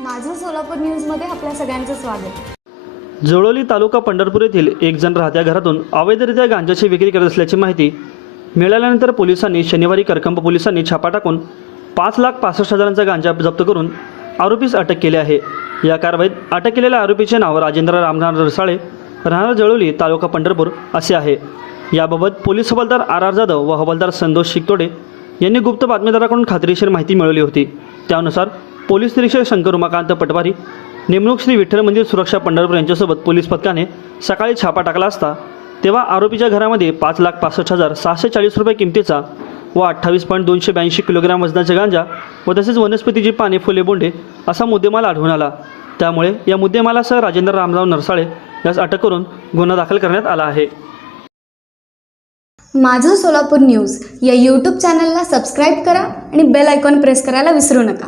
माझं सोलापूर न्यूजमध्ये आपल्या सगळ्यांचं स्वागत. जुळोली तालुका पंढरपूर येथील एक जण राहत्या घरातून अवैधरित्या गांजाची विक्री करत असल्याची माहिती मिळाल्यानंतर पोलिसांनी शनिवारी करकंब पोलिसांनी छापा टाकून पाच लाख पासष्ट हजारांचा गांजा जप्त करून आरोपीस अटक केली आहे. या कारवाईत अटक केलेल्या आरोपीचे नाव राजेंद्र रामनाथ रसाळे राहणार जळोली तालुका पंढरपूर असे आहे. याबाबत पोलीस हवालदार आर आर जाधव व हवालदार संतोष शिकतोडे यांनी गुप्त बातमीदाराकडून खात्रीशीर माहिती मिळवली होती. त्यानुसार पोलीस निरीक्षक शंकर उमाकांत पटवारी नेमणूक श्री विठ्ठल मंदिर सुरक्षा पंढरपूर यांच्यासोबत पोलीस पथकाने सकाळी छापा टाकला असता तेव्हा आरोपीच्या घरामध्ये पाच लाख पासष्ट हजार सहाशे चाळीस रुपये किमतीचा व अठ्ठावीस पॉईंट दोनशे ब्याऐंशी किलोग्राम वजनाचा गांजा व तसेच वनस्पतीची पाने फुले बोंडे असा मुद्देमाल आढळून आला. त्यामुळे या मुद्देमालासह राजेंद्र रामराव नरसाळे यास अटक करून गुन्हा दाखल करण्यात आला आहे. माझं सोलापूर न्यूज या यूट्यूब चॅनलला सबस्क्राईब करा आणि बेल आयकॉन प्रेस करायला विसरू नका.